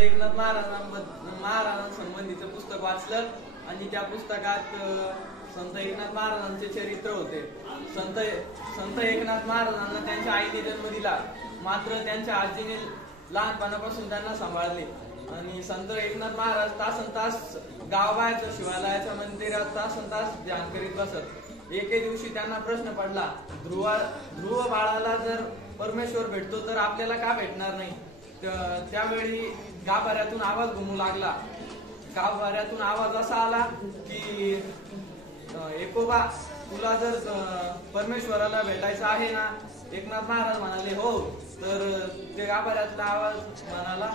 एकनाथ महाराजांसंबंधीचं पुस्तक वाचलं आणि त्या पुस्तकात संत एकनाथ महाराजांचे चरित्र होते. संत एकनाथ महाराजांना त्यांच्या आईने जन्म दिला, मात्र त्यांच्या आजीने लहानपणापासून त्यांना सांभाळले. आणि संत एकनाथ महाराज तासनतास गावाबाहेरच्या शिवालयाच्या मंदिरात तासनतास ध्यान करीत बसत. एके दिवशी त्यांना प्रश्न पडला, ध्रुव बाळाला जर परमेश्वर भेटतो तर आपल्याला का भेटणार नाही? त्यावेळी गाभाऱ्यातून आवाज घुमू लागला. गाभाऱ्यातून आवाज असा आला की एकोबा, तुला जर परमेश्वराला भेटायचं आहे ना? एकनाथ महाराज म्हणाले हो. तर ते गाभाऱ्यातला आवाज म्हणाला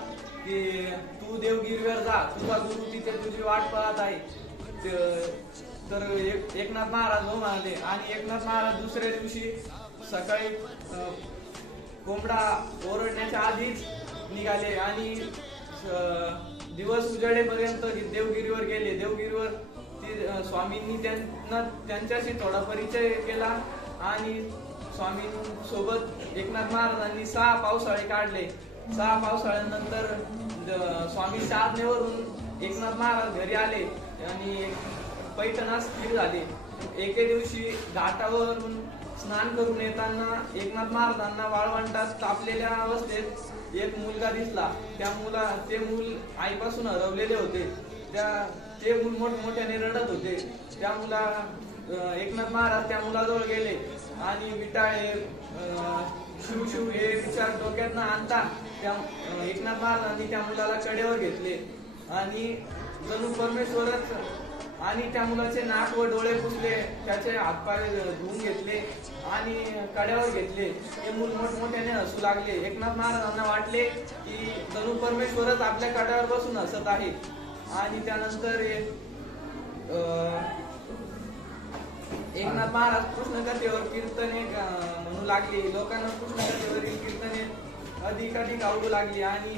की तू देवगिरीवर जा, तुझा गुरु तिथे तुझी वाट पाहत आहे. तर एकनाथ महाराज हो म्हणाले. आणि एकनाथ महाराज दुसऱ्या दिवशी सकाळी कोंबडा ओरडण्याच्या आधीच निघाले आणि दिवस उजाडेपर्यंत देवगिरीवर गेले. देवगिरीवर स्वामींनी त्यांच्याशी थोडा परिचय केला आणि स्वामींसोबत एकनाथ महाराजांनी 6 पावसाळे काढले. 6 पावसाळ्यानंतर स्वामींच्या आज्ञेवरून एकनाथ महाराज घरी आले आणि पैठणास स्थिर झाले. एके दिवशी घाटावरून स्नान करून येताना एकनाथ महाराजांना वाळवंटात तापलेल्या अवस्थेत एक मुलगा दिसला. ते मूल आईपासून हरवलेले होते. ते मूल मोठमोठ्याने रडत होते. एकनाथ महाराज त्या मुलाजवळ गेले आणि विटाळे शिव शिव हे विचार डोक्यातनं आणता एकनाथ महाराजांनी त्या मुलाला कडेवर घेतले आणि जणू परमेश्वरच, आणि त्या मुलाचे नाक व डोळे पुसले, त्याचे हातपाय धुवून घेतले आणि कड्यावर घेतले. ते मूल मोठमोठ्याने हसू लागले. एकनाथ महाराजांना वाटले की जणू परमेश्वरच आपल्या कड्यावर बसून हसत आहे. आणि त्यानंतर एकनाथ महाराज कृष्णकथेवर कीर्तने म्हणू लागले. लोकांना कृष्णकथेवरील कीर्तने अधिक आवडू लागली आणि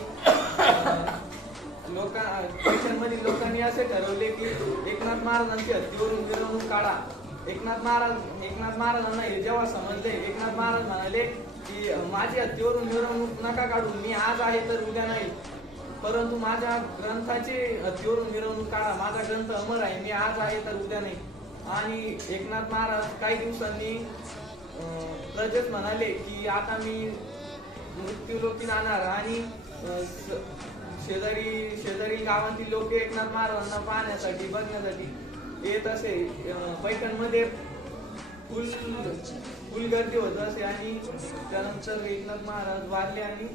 पैठणमधील लोकांनी असे ठरवले की एकनाथ महाराजांची हत्तीवरून मिरवणूक काढा. एकनाथ महाराजांना हे जेव्हा समजले, एकनाथ महाराज म्हणाले की माझी हत्तीवरून मिरवणूक नका काढू, मी आज आहे तर उद्या नाही, परंतु माझ्या ग्रंथाची हत्तीवरून मिरवणूक काढा. माझा ग्रंथ अमर आहे, मी आज आहे तर उद्या नाही. आणि एकनाथ महाराज काही दिवसांनी प्रजेस म्हणाले की आता मी मृत्यूलोकी जाणार. आणि शेजारी गावातील लोक एकनाथ महाराजांना पाहण्यासाठी बघण्यासाठी येत असे. पैठणमध्ये फुल गर्दी होत असे. आणि त्यानंतर एकनाथ महाराज वारले आणि